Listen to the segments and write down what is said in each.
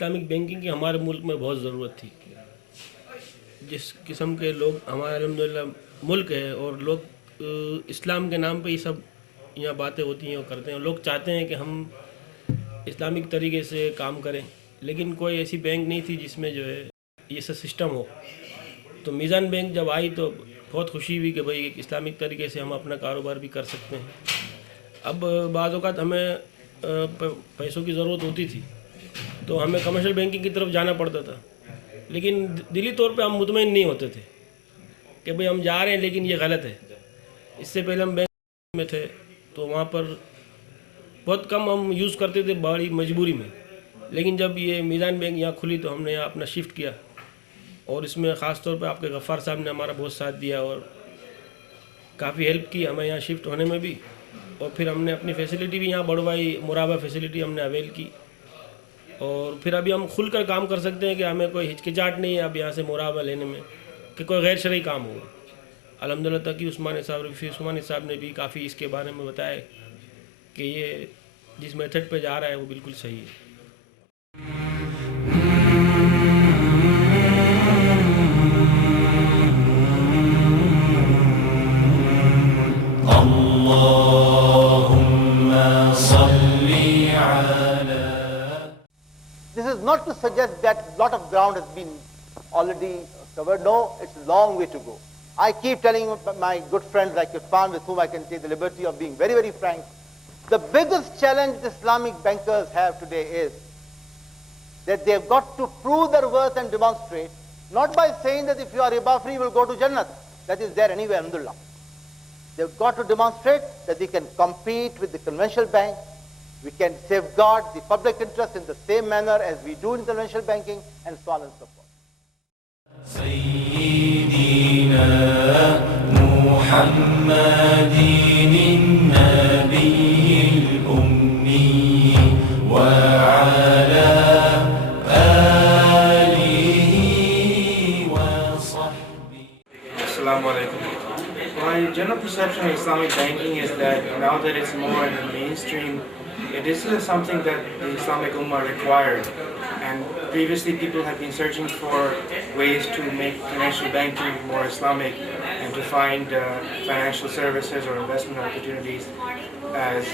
Islamic banking की हमारे मुल्क में बहुत ज़रूरत थी। जिस किस्म के लोग हमारा अल्हम्दुलिल्लाह मुल्क है और लोग इस्लाम के नाम पे ही सब यहाँ बातें होती हैं और करते हैं। लोग चाहते हैं कि हम इस्लामिक तरीके से काम करें, लेकिन कोई ऐसी बैंक नहीं थी जिसमें जो है ये सब सिस्टम हो। तो मीज़ान बैंक जब आई तो बहुत खुशी हुई कि भाई एक इस्लामिक तरीके से हम अपना कारोबार भी कर सकते हैं। अब बाज़ औक़ात हमें पैसों की ज़रूरत होती थी तो हमें कमर्शियल बैंकिंग की तरफ जाना पड़ता था, लेकिन दिली तौर पे हम मुतमईन नहीं होते थे कि भाई हम जा रहे हैं लेकिन ये गलत है। इससे पहले हम बैंक में थे तो वहाँ पर बहुत कम हम यूज़ करते थे, बड़ी मजबूरी में। लेकिन जब ये मीज़ान बैंक यहाँ खुली तो हमने यहाँ अपना शिफ्ट किया और इसमें ख़ास तौर पे आपके गफ़ार साहब ने हमारा बहुत साथ दिया और काफ़ी हेल्प की हमें यहाँ शिफ्ट होने में भी। और फिर हमने अपनी फैसिलिटी भी यहाँ बढ़वाई, मुराबा फैसिलिटी हमने अवेल की और फिर अभी हम खुलकर काम कर सकते हैं कि हमें कोई हिचकिचाहट नहीं है अब यहाँ से मुराबा लेने में कि कोई गैर शरई काम हो। अल्हम्दुलिल्लाह तकी उस्मानी साहब, रफ़ी उस्मानी साहब ने भी काफ़ी इसके बारे में बताया कि ये जिस मेथड पे जा रहा है वो बिल्कुल सही है। This is not to suggest that a lot of ground has been already covered. No, it's a long way to go. I keep telling my good friends like Irfan, with whom I can take the liberty of being very, very frank, the biggest challenge the Islamic bankers have today is that they've got to prove their worth and demonstrate, not by saying that if you are riba free, you will go to Jannah. That is there anywhere, alhamdulillah. They've got to demonstrate that they can compete with the conventional bank. We can safeguard the public interest in the same manner as we do in conventional banking, and so on and so forth. سيدنا محمد النبي الأمي وعلى آله وصحبه. Assalamu alaikum. My general perception of Islamic banking is that now that it's more in the mainstream, it is something that the Islamic Ummah required. And previously people have been searching for ways to make financial banking more Islamic and to find financial services or investment opportunities as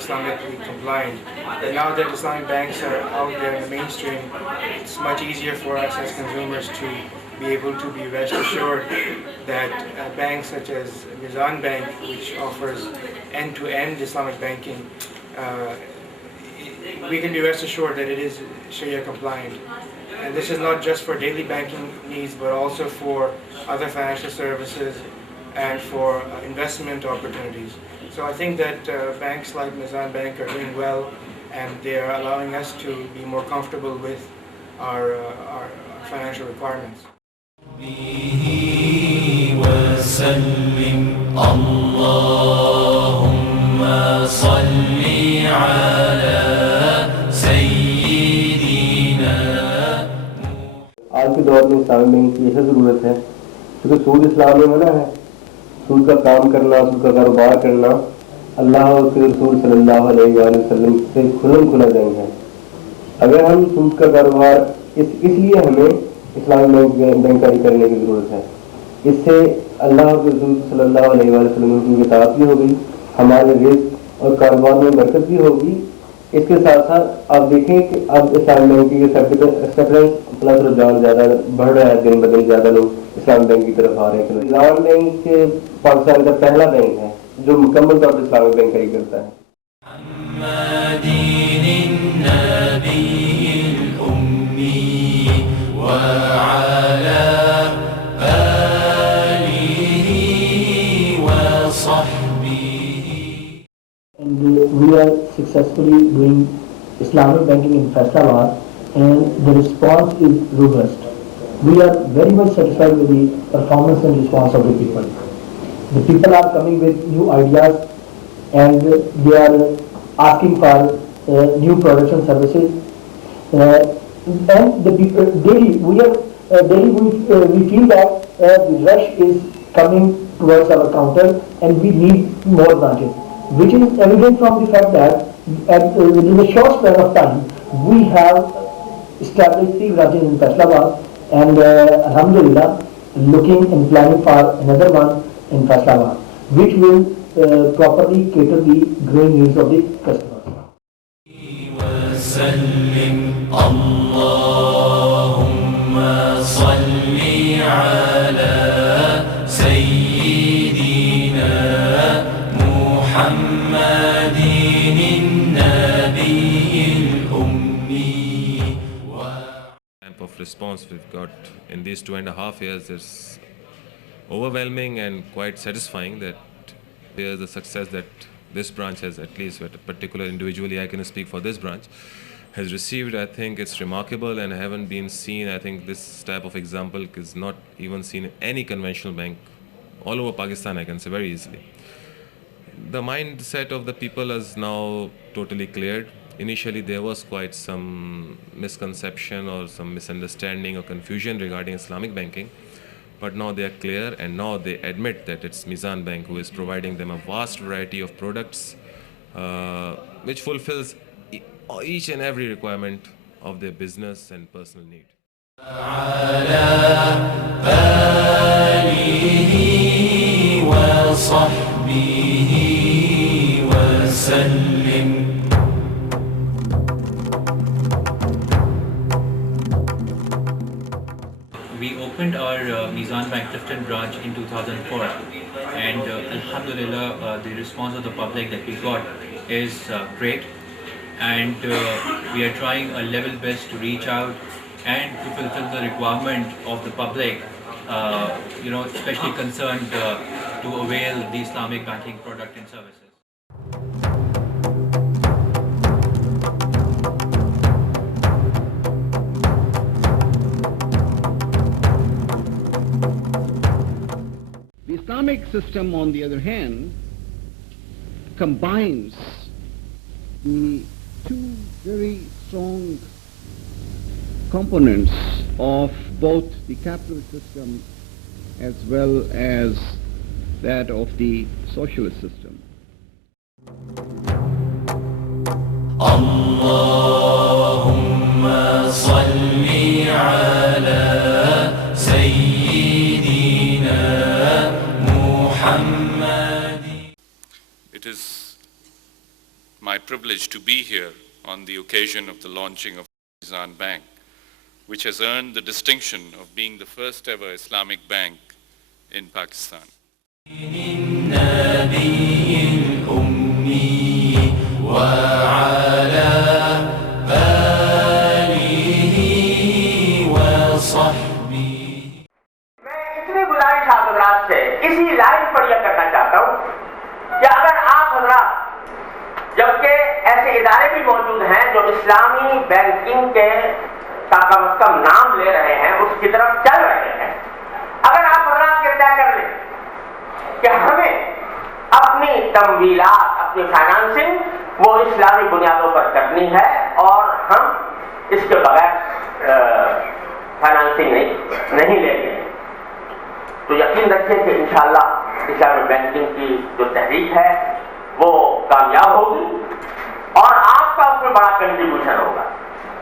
Islamically compliant. But now that Islamic banks are out there in the mainstream, it's much easier for us as consumers to be able to be rest assured that banks such as Mizan Bank, which offers end-to-end Islamic banking, we can be rest assured that it is Sharia compliant. And this is not just for daily banking needs, but also for other financial services and for investment opportunities. So I think that banks like Mizan Bank are doing well, and they are allowing us to be more comfortable with our financial requirements. आज के दौर में इस्लामी bank की यह ज़रूरत है क्योंकि सूद इस्लाम में मना है। सूद का काम करना, सूद का कारोबार करना अल्लाह और उसके रसूल सल्लल्लाहु अलैहि वसल्लम से खुला जंग है। अगर हम सूद का कारोबार इसलिए हमें इस्लामी बैंकारी करने की ज़रूरत है। इससे अल्लाह और रसूल सल्लल्लाहु अलैहि वसल्लम की इताअत भी होगी, हमारे रिज़्क़ और कारोबार में बरकत भी होगी। इसके साथ साथ आप देखें कि अब इस्लामी बैंकिंग के एक्सेप्टेंस प्लस रुझान ज़्यादा बढ़ रहा है, दिन ब दिन ज़्यादा लोग इस्लामी बैंक की तरफ आ रहे हैं। इस्लामी बैंक पाकिस्तान का पहला बैंक है जो मुकम्मल तौर पर इस्लामी बैंकारी करता है। And we are successfully doing Islamic banking in Faisalabad, and the response is robust. We are very much satisfied with the performance and response of the people. The people are coming with new ideas and they are asking for new products and services. And the people daily we feel that the rush is coming towards our counter and we need more branches, which is evident from the fact that within a short span of time we have established 3 branches in Faisalabad, and Alhamdulillah, looking and planning for another one in Faisalabad, which will properly cater the growing needs of the customers. وسلم اللهم صل على سيدنا محمد النبي الأمي. Of response we've got in these 2.5 years is overwhelming and quite satisfying. That here's the success that this branch has, at least with a particular individually I can speak for this branch, has received. I think it's remarkable and haven't been seen. I think this type of example is not even seen in any conventional bank all over Pakistan, I can say very easily. The mindset of the people is now totally cleared. Initially there was quite some misconception or some misunderstanding or confusion regarding Islamic banking, but now they are clear, and now they admit that it's Mizan Bank who is providing them a vast variety of products which fulfills each and every requirement of their business and personal need. We opened our Mizan Bank Clifton branch in 2004, and Alhamdulillah, the response of the public that we got is great, and we are trying our level best to reach out and to fulfill the requirement of the public, especially concerned to avail the Islamic banking product and services. The Islamic system, on the other hand, combines the two very strong components of both the capitalist system as well as that of the socialist system. Allahumma salli ala Sayyidina Muhammad. It is my privilege to be here on the occasion of the launching of Mizan Bank, which has earned the distinction of being the first ever Islamic bank in Pakistan. इसी line पर यह करना चाहता हूं कि अगर आप हजरात, जबकि ऐसे इदारे भी मौजूद हैं जो इस्लामी बैंकिंग के का कम से कम नाम ले रहे हैं, उसकी तरफ चल रहे हैं, अगर आप हजरात ये तय कर लें कि हमें अपनी तमवीलात, अपनी फाइनेंसिंग वो इस्लामी बुनियादों पर करनी है और हम इसके बगैर फाइनेंसिंग नहीं लेंगे, तो यकीन रखिए कि इंशाअल्लाह इस्लामिक बैंकिंग की जो तहरीक है वो कामयाब होगी और आपका उसमें बड़ा कंट्रीब्यूशन होगा,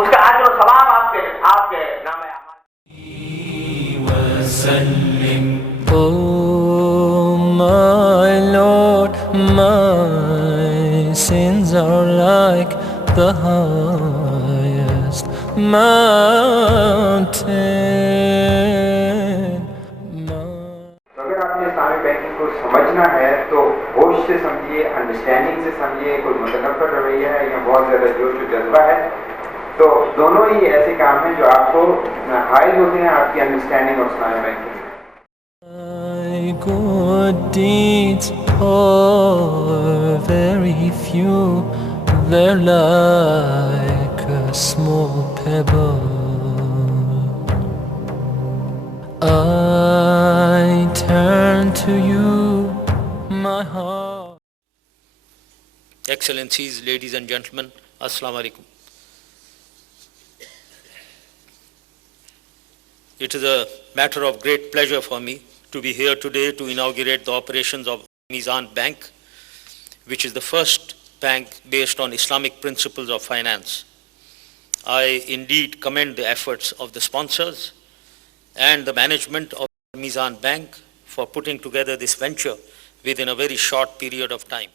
उसका अजर और सवाब आपके नाम है। Oh my Lord, my sins are like the highest mountain. अगर आपने इस्लामिक बैंकिंग को समझना है तो होश से समझिए, अंडरस्टैंडिंग से समझिए, कोई मुतनफ़्फ़र रवैया है या बहुत ज़्यादा जोश और जज्बा है, तो दोनों ही ऐसे काम हैं जो आपको हाइल होते हैं आपकी अंडरस्टैंडिंग और Islamic banking. Good deeds are very few, they're like a small pebble. I turn to you, my heart. Excellencies, ladies and gentlemen, Assalamu alaikum. It is a matter of great pleasure for me to be here today to inaugurate the operations of Mizan Bank, which is the first bank based on Islamic principles of finance. I indeed commend the efforts of the sponsors and the management of Mizan Bank for putting together this venture within a very short period of time.